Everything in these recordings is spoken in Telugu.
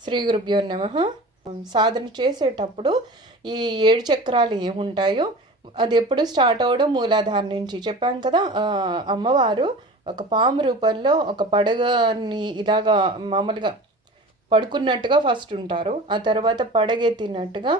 శ్రీ గురుభ్యో నమః. సాధన చేసేటప్పుడు ఈ 7 చక్రాలు ఏముంటాయో అది ఎప్పుడు స్టార్ట్ అవ్వడం మూలాధారం నుంచి చెప్పాం కదా. అమ్మవారు ఒక పాము రూపంలో ఒక పడగని ఇలాగా మామూలుగా పడుకున్నట్టుగా ఫస్ట్ ఉంటారు, ఆ తర్వాత పడగెత్తినట్టుగా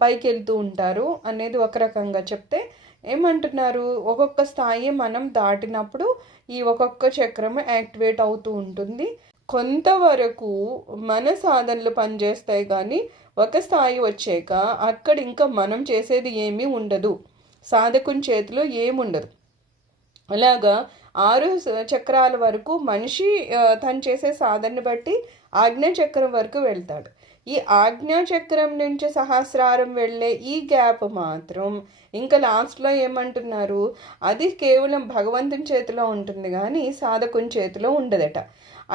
పైకి వెళ్తూ ఉంటారు అనేది ఒక రకంగా చెప్తే, ఏమంటున్నారు, ఒక్కొక్క స్థాయి మనం దాటినప్పుడు ఈ ఒక్కొక్క చక్రం యాక్టివేట్ అవుతూ ఉంటుంది. కొంతవరకు మన సాధనలు పనిచేస్తాయి, కానీ ఒక స్థాయి వచ్చాక అక్కడ ఇంకా మనం చేసేది ఏమీ ఉండదు, సాధకుని చేతిలో ఏముండదు. అలాగా 6 చక్రాల వరకు మనిషి తను చేసే సాధనని బట్టి ఆజ్ఞాచక్రం వరకు వెళ్తాడు. ఈ ఆజ్ఞాచక్రం నుంచి సహస్రారం వెళ్ళే ఈ గ్యాప్ మాత్రం ఇంకా లాస్ట్లో ఏమంటున్నారు, అది కేవలం భగవంతుని చేతిలో ఉంటుంది కానీ సాధకుని చేతిలో ఉండదట.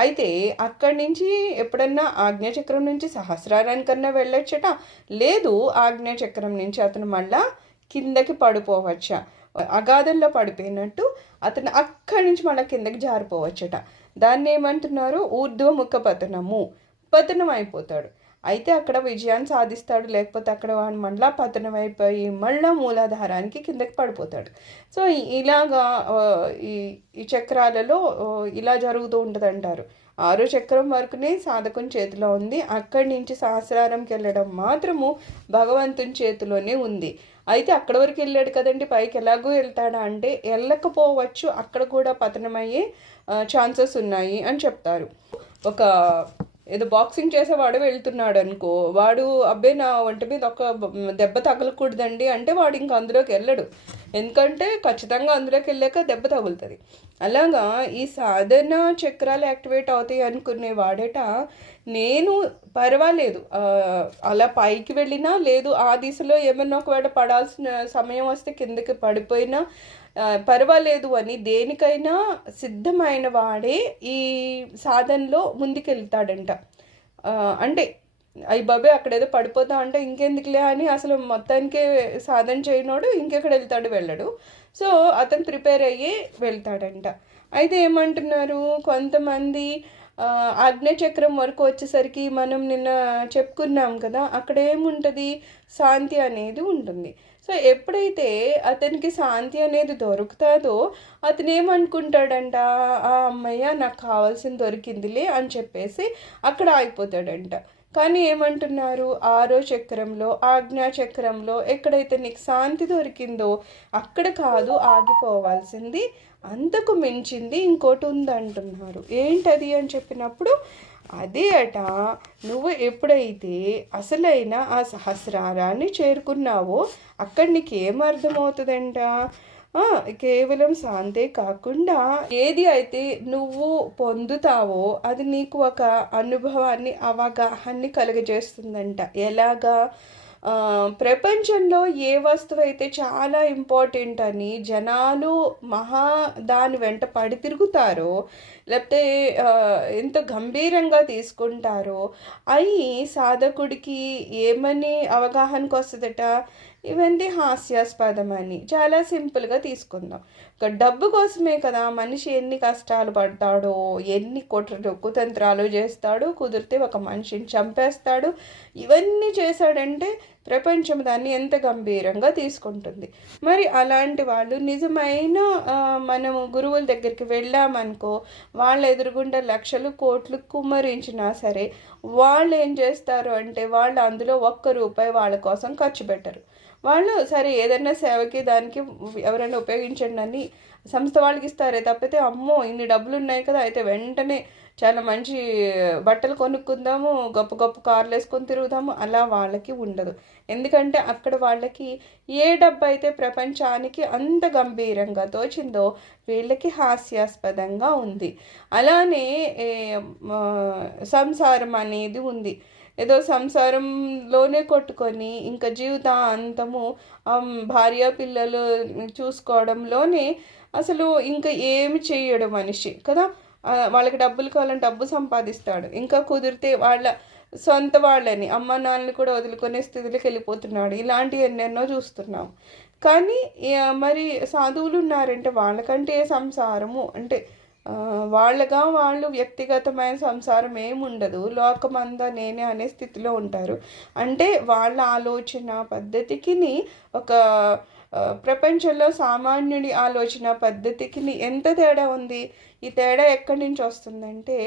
అయితే అక్కడి నుంచి ఎప్పుడన్నా ఆజ్ఞాచక్రం నుంచి సహస్రారానికన్నా వెళ్ళొచ్చట, లేదు ఆజ్ఞాచక్రం నుంచి అతను మళ్ళా కిందకి పడిపోవచ్చా, అగాధంలో పడిపోయినట్టు అతను అక్కడి నుంచి మళ్ళీ కిందకి జారిపోవచ్చట. దాన్ని ఏమంటున్నారు, ఊర్ధ్వముఖ పతనము, పతనం అయిపోతాడు. అయితే అక్కడ విజయాన్ని సాధిస్తాడు, లేకపోతే అక్కడ మళ్ళా పతనం అయిపోయి మళ్ళా మూలాధారానికి కిందకి పడిపోతాడు. సో ఇలాగా ఈ చక్రాలలో ఇలా జరుగుతూ ఉంటుంది అంటారు. 6 చక్రం వరకునే సాధకుని చేతిలో ఉంది, అక్కడి నుంచి సహస్రారంకి వెళ్ళడం మాత్రము భగవంతుని చేతిలోనే ఉంది. అయితే అక్కడ వరకు వెళ్ళాడు కదండి, పైకి ఎలాగో వెళ్తాడా అంటే వెళ్ళకపోవచ్చు, అక్కడ కూడా పతనమయ్యే ఛాన్సెస్ ఉన్నాయి అని చెప్తారు. ఒక ఏదో బాక్సింగ్ చేసేవాడు వెళ్తున్నాడు అనుకో, వాడు అబ్బాయి నా ఒంటి మీద ఒక దెబ్బ తగలకూడదండి అంటే వాడు ఇంక అందులోకి వెళ్ళడు, ఎందుకంటే ఖచ్చితంగా అందులోకి వెళ్ళాక దెబ్బ తగులుతుంది. అలాగా ఈ సాధన చక్రాలు యాక్టివేట్ అవుతాయి అనుకునే వాడట, నేను పర్వాలేదు అలా పైకి వెళ్ళినా, లేదు ఆ దిశలో ఏమన్నా ఒకవేళ పడాల్సిన సమయం వస్తే కిందకి పడిపోయినా పర్వాలేదు అని దేనికైనా సిద్ధమైన వాడే ఈ సాధనలో ముందుకెళ్తాడంట. అంటే అయ్యి బాబాయ్ అక్కడ ఏదో పడిపోతా అంటే ఇంకెందుకులే అని అసలు మొత్తానికే సాధన చేయనోడు ఇంకెక్కడ వెళ్తాడు, వెళ్ళడు. సో అతను ప్రిపేర్ అయ్యి వెళ్తాడంట. అయితే ఏమంటున్నారు, కొంతమంది ఆజ్ఞాచక్రం వరకు వచ్చేసరికి మనం నిన్న చెప్పుకున్నాం కదా, అక్కడ ఏముంటుంది, శాంతి అనేది ఉంటుంది. సో ఎప్పుడైతే అతనికి శాంతి అనేది దొరుకుతుందో అతను ఏమనుకుంటాడంట, ఆ అమ్మయ్య నాకు కావాల్సింది దొరికిందిలే అని చెప్పేసి అక్కడ ఆగిపోతాడంట. కానీ ఏమంటున్నారు, 6వ చక్రంలో ఆజ్ఞాచక్రంలో ఎక్కడైతే నీకు శాంతి దొరికిందో అక్కడ కాదు ఆగిపోవాల్సింది, అంతకు మించింది ఇంకోటి ఉందంటున్నారు. ఏంటది అని చెప్పినప్పుడు అదే అట, నువ్వు ఎప్పుడైతే అసలైన ఆ సహస్రారాన్ని చేరుకున్నావో అక్కడ నీకు ఏమర్థమవుతుందంట, కేవలం శాంతే కాకుండా ఏది అయితే నువ్వు పొందుతావో అది నీకు ఒక అనుభవాన్ని, అవగాహాన్ని కలుగజేస్తుందంట. ఎలాగా, ప్రపంచంలో ఏ వస్తువు అయితే చాలా ఇంపార్టెంట్ అని జనాలు దాని వెంట పడి తిరుగుతారో, లేకపోతే ఎంతో గంభీరంగా తీసుకుంటారో, అవి సాధకుడికి ఏమని అవగాహనకు వస్తుందట, ఇవన్నీ హాస్యాస్పదం అని చాలా సింపుల్గా తీసుకుందాం. ఒక డబ్బు కోసమే కదా మనిషి ఎన్ని కష్టాలు పడతాడో, ఎన్ని కుతంత్రాలు చేస్తాడు, కుదిరితే ఒక మనిషిని చంపేస్తాడు, ఇవన్నీ చేశాడంటే ప్రపంచం దాన్ని ఎంత గంభీరంగా తీసుకుంటుంది. మరి అలాంటి వాళ్ళు నిజమైన మనము గురువుల దగ్గరికి వెళ్ళామనుకో, వాళ్ళ ఎదురుగుండా లక్షలు కోట్లు కుమ్మరించినా సరే వాళ్ళు ఏం చేస్తారు అంటే వాళ్ళు అందులో ₹1 వాళ్ళ కోసం ఖర్చు పెట్టరు. వాళ్ళు సరే ఏదైనా సేవకి దానికి ఎవరైనా ఉపయోగించండి అని సంస్థ వాళ్ళకి ఇస్తారే తప్పితే, అమ్మో ఇన్ని డబ్బులు ఉన్నాయి కదా అయితే వెంటనే చాలా మంచి బట్టలు కొనుక్కుందాము, గొప్ప గొప్ప కార్లు వేసుకొని తిరుగుదాము, అలా వాళ్ళకి ఉండదు. ఎందుకంటే అక్కడ వాళ్ళకి ఏ డబ్బు అయితే ప్రపంచానికి అంత గంభీరంగా తోచిందో వీళ్ళకి హాస్యాస్పదంగా ఉంది. అలానే సంసారం అనేది ఉంది, ఏదో సంసారంలోనే కొట్టుకొని ఇంకా జీవితాంతము భార్య పిల్లలు చూసుకోవడంలోనే అసలు ఇంకా ఏమి చేయడు మనిషి కదా. వాళ్ళకి డబ్బులు కావాలని డబ్బు సంపాదిస్తాడు, ఇంకా కుదిరితే వాళ్ళ సొంత వాళ్ళని అమ్మ నాన్నని కూడా వదులుకునే స్థితిలోకి వెళ్ళిపోతున్నాడు. ఇలాంటివి ఎన్నెన్నో చూస్తున్నాం. కానీ మరి సాధువులు ఉన్నారంటే వాళ్ళకంటే సంసారము అంటే వాళ్ళగా వాళ్ళు వ్యక్తిగతమైన సంసారం ఏముండదు, లోకమంతా నేనే అనే స్థితిలో ఉంటారు. అంటే వాళ్ళ ఆలోచన పద్ధతికి ఒక ప్రపంచంలో సామాన్యుడి ఆలోచన పద్ధతికి ఎంత తేడా ఉంది. ఈ తేడా ఎక్కడి నుంచి వస్తుందంటే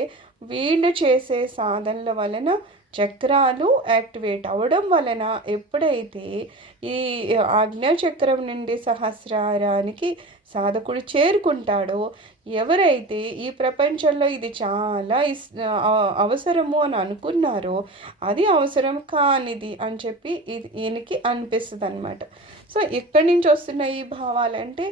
వీళ్ళు చేసే సాధనల వలన చక్రాలు యాక్టివేట్ అవ్వడం వలన ఎప్పుడైతే ఈ ఆజ్ఞాచక్రం నుండి సహస్రారానికి సాధకుడు చేరుకుంటాడో, ఎవరైతే ఈ ప్రపంచంలో ఇది చాలా అవసరము అని అనుకున్నారో అది అవసరం కానిది అని చెప్పి ఈయనకి అనిపిస్తుంది అనమాట. సో ఎక్కడి నుంచి వస్తున్నాయి ఈ భావాలంటే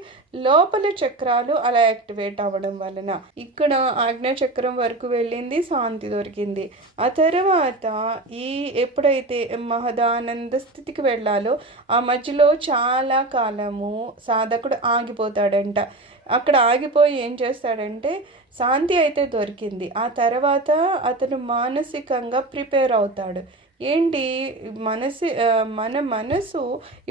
లోపల చక్రాలు అలా యాక్టివేట్ అవ్వడం వలన. ఇక్కడ ఆజ్ఞాచక్రం వరకు వెళ్ళింది, శాంతి దొరికింది. ఆ తర్వాత ఈ ఎప్పుడైతే మహదానంద స్థితికి వెళ్ళాలో ఆ మధ్యలో చాలా కాలము సాధకుడు ఆగిపోతాడంట. అక్కడ ఆగిపోయి ఏం చేస్తాడంటే శాంతి అయితే దొరికింది, ఆ తర్వాత అతను మానసికంగా ప్రిపేర్ అవుతాడు. ఏంటి మన మనసు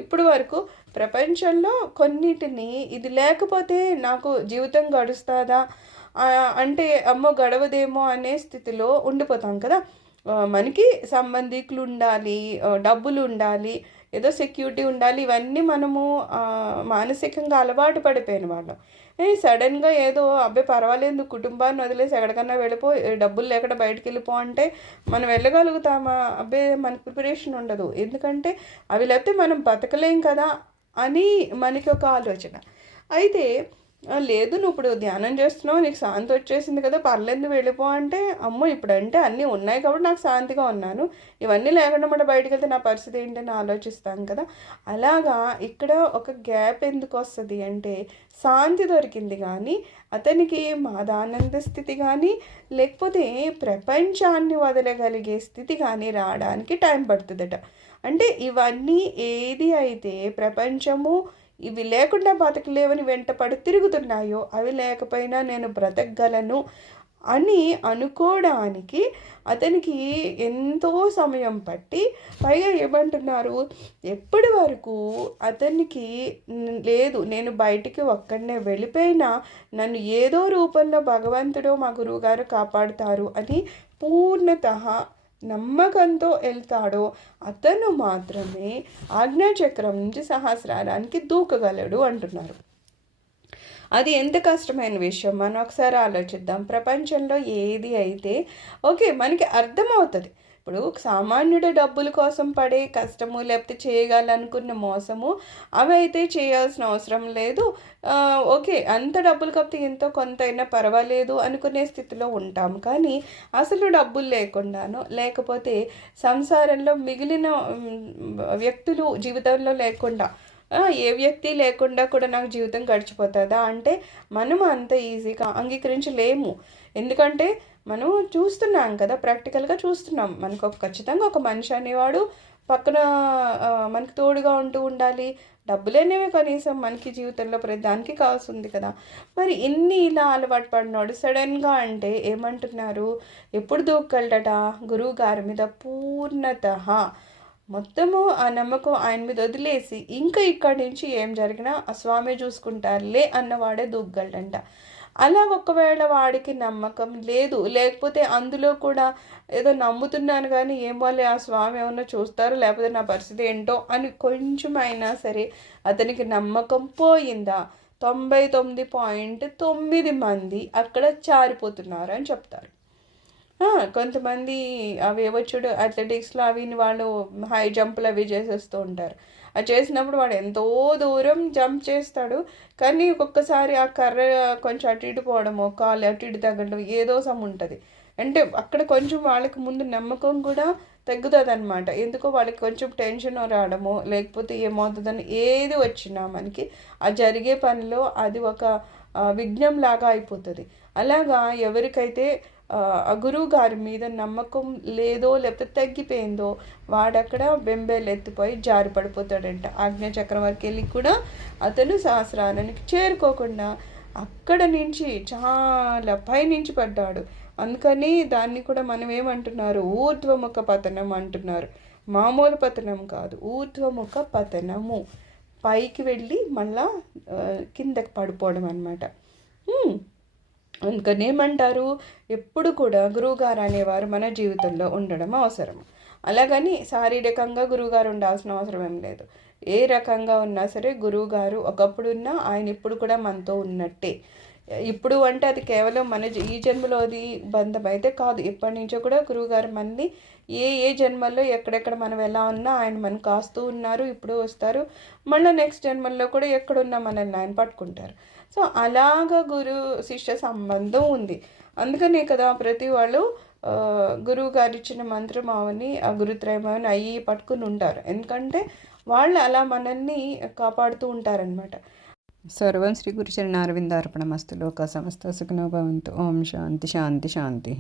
ఇప్పుడు వరకు ప్రపంచంలో కొన్నిటిని ఇది లేకపోతే నాకు జీవితం గడుస్తుందా అంటే అమ్మో గడవదేమో అనే స్థితిలో ఉండిపోతాం కదా. మనకి సంబంధికులు ఉండాలి, డబ్బులు ఉండాలి, ఏదో సెక్యూరిటీ ఉండాలి, ఇవన్నీ మనము మానసికంగా అలవాటు పడిపోయిన వాళ్ళం. సడన్గా ఏదో అబ్బాయి పర్వాలేదు కుటుంబాన్ని వదిలేసి ఎక్కడికన్నా వెళ్ళిపో, డబ్బులు లేకుండా బయటకు వెళ్ళిపో అంటే మనం వెళ్ళగలుగుతామా? అబ్బాయి మనకు ప్రిపరేషన్ ఉండదు, ఎందుకంటే అవి లేకపోతే మనం బతకలేం కదా అని మనకి ఒక ఆలోచన. అయితే లేదు నువ్వు ఇప్పుడు ధ్యానం చేస్తున్నావు, నీకు శాంతి వచ్చేసింది కదా, పర్లేదు వెళ్ళిపో అంటే అమ్మో ఇప్పుడంటే అన్నీ ఉన్నాయి కాబట్టి నాకు శాంతిగా ఉన్నాను, ఇవన్నీ లేకుండా మనం బయటకు వెళ్తే నా పరిస్థితి ఏంటని ఆలోచిస్తాను కదా. అలాగా ఇక్కడ ఒక గ్యాప్ ఎందుకు వస్తుంది అంటే శాంతి దొరికింది కానీ అతనికి మాదానంద స్థితి కానీ లేకపోతే ప్రపంచాన్ని వదలగలిగే స్థితి కానీ రావడానికి టైం పడుతుందట. అంటే ఇవన్నీ ఏది అయితే ప్రపంచము ఇవి లేకుండా బతకలేవని వెంటపడి తిరుగుతున్నాయో అవి లేకపోయినా నేను బ్రతకగలను అని అనుకోవడానికి అతనికి ఎంతో సమయం పట్టి, పైగా ఏమంటున్నారు ఎప్పటి వరకు అతనికి లేదు నేను బయటికి ఒక్కడనే వెళ్ళిపోయినా నన్ను ఏదో రూపంలో భగవంతుడో మా గురువుగారు కాపాడుతారు అని పూర్ణత నమ్మకంతో వెళ్తాడో అతను మాత్రమే ఆజ్ఞాచక్రం నుంచి సహస్రారానికి దూకగలడు అంటున్నారు. అది ఎంత కష్టమైన విషయం మనం ఒకసారి ఆలోచిద్దాం. ప్రపంచంలో ఏది అయితే ఓకే మనకి అర్థమవుతుంది. ఇప్పుడు సామాన్యుడు డబ్బుల కోసం పడే కష్టము లేకపోతే చేయగలనుకున్న మోసము అవి అయితే చేయాల్సిన అవసరం లేదు. ఓకే అంత డబ్బులు కాకపోతే ఎంతో కొంత అయినా పర్వాలేదు అనుకునే స్థితిలో ఉంటాం. కానీ అసలు డబ్బులు లేకుండానో లేకపోతే సంసారంలో మిగిలిన వ్యక్తులు జీవితంలో లేకుండా ఏ వ్యక్తి లేకుండా కూడా నాకు జీవితం గడిచిపోతుందా అంటే మనం అంత ఈజీగా అంగీకరించలేము. ఎందుకంటే మనం చూస్తున్నాం కదా, ప్రాక్టికల్గా చూస్తున్నాం. మనకు ఖచ్చితంగా ఒక మనిషి అనేవాడు పక్కన మనకి తోడుగా ఉంటూ ఉండాలి. డబ్బులేనేవి కనీసం మనకి జీవితంలో ప్రతి దానికి కావాల్సింది కదా. మరి ఇన్ని ఇలా అలవాటు పడినాడు సడన్గా అంటే ఏమంటున్నారు, ఎప్పుడు దూకగలడట గురువు గారి మీద పూర్ణత మొత్తము ఆ నమ్మకం ఆయన మీద వదిలేసి ఇంకా ఇక్కడి నుంచి ఏం జరిగినా ఆ స్వామి చూసుకుంటారులే అన్నవాడే దూకగలడంట. అలా ఒకవేళ వాడికి నమ్మకం లేదు, లేకపోతే అందులో కూడా ఏదో నమ్ముతున్నాను కానీ ఏం వాళ్ళు ఆ స్వామి ఏమన్నా చూస్తారు లేకపోతే నా పరిస్థితి ఏంటో అని కొంచెం అయినా సరే అతనికి నమ్మకం పోయిందా 99.9 మంది అక్కడ జారిపోతున్నారు అని చెప్తారు. కొంతమంది అవి చూడు అథ్లెటిక్స్లో అవి వాళ్ళు హై జంపులు అవి చేసేస్తూ ఉంటారు. అది చేసినప్పుడు వాడు ఎంతో దూరం జంప్ చేస్తాడు, కానీ ఒక్కొక్కసారి ఆ కర్ర కొంచెం అటు ఇటు పోవడమో కాలు అటు ఇటు తగ్గడం ఏదో సమ్ ఉంటుంది. అంటే అక్కడ కొంచెం వాళ్ళకి ముందు నమ్మకం కూడా తగ్గుతుంది అనమాట. ఎందుకో వాళ్ళకి కొంచెం టెన్షన్ రావడమో లేకపోతే ఏమవుతుందని ఏది వచ్చినా మనకి ఆ జరిగే పనిలో అది ఒక విఘ్నం లాగా అయిపోతుంది. అలాగా ఎవరికైతే ఆ గురువు గారి మీద నమ్మకం లేదో లేకపోతే తగ్గిపోయిందో వాడక్కడ బెంబేలు ఎత్తిపోయి జారి పడిపోతాడంట. ఆజ్ఞాచక్రం వరకు వెళ్ళి కూడా అతను సహస్రారానికి చేరుకోకుండా అక్కడ నుంచి చాలా పైనుంచి పడ్డాడు. అందుకని దాన్ని కూడా మనం ఏమంటున్నారు ఊర్ధ్వముఖ పతనం అంటున్నారు. మామూలు పతనం కాదు, ఊర్ధ్వముఖ పతనము, పైకి వెళ్ళి మళ్ళా కిందకి పడిపోవడం అన్నమాట. అందుకని ఏమంటారు, ఎప్పుడు కూడా గురువుగారు అనేవారు మన జీవితంలో ఉండడం అవసరం. అలాగని శారీరకంగా గురువుగారు ఉండాల్సిన అవసరం ఏం లేదు. ఏ రకంగా ఉన్నా సరే గురువుగారు ఒకప్పుడున్నా ఆయన ఇప్పుడు కూడా మనతో ఉన్నట్టే. ఇప్పుడు అంటే అది కేవలం మన ఈ జన్మలోది బంధం అయితే కాదు. ఎప్పటి నుంచో కూడా గురువుగారు మనని ఏ ఏ జన్మల్లో ఎక్కడెక్కడ మనం ఎలా ఉన్నా ఆయన మనం కాస్తూ ఉన్నారు. ఇప్పుడు వస్తారు, మళ్ళీ నెక్స్ట్ జన్మల్లో కూడా ఎక్కడున్నా మనల్ని ఆయన పట్టుకుంటారు. సో అలాగా గురు శిష్య సంబంధం ఉంది. అందుకనే కదా ప్రతి వాళ్ళు గురువు గారు ఇచ్చిన మంత్రమావని ఆ గురుత్రయమావని అయ్యి పట్టుకుని ఉంటారు. ఎందుకంటే వాళ్ళు అలా మనల్ని కాపాడుతూ ఉంటారనమాట. సర్వం శ్రీ గురుచరణారవిందార్పణమస్తు. లోకా సమస్త సుఖినో భవంతు. ఓం శాంతి శాంతి శాంతి.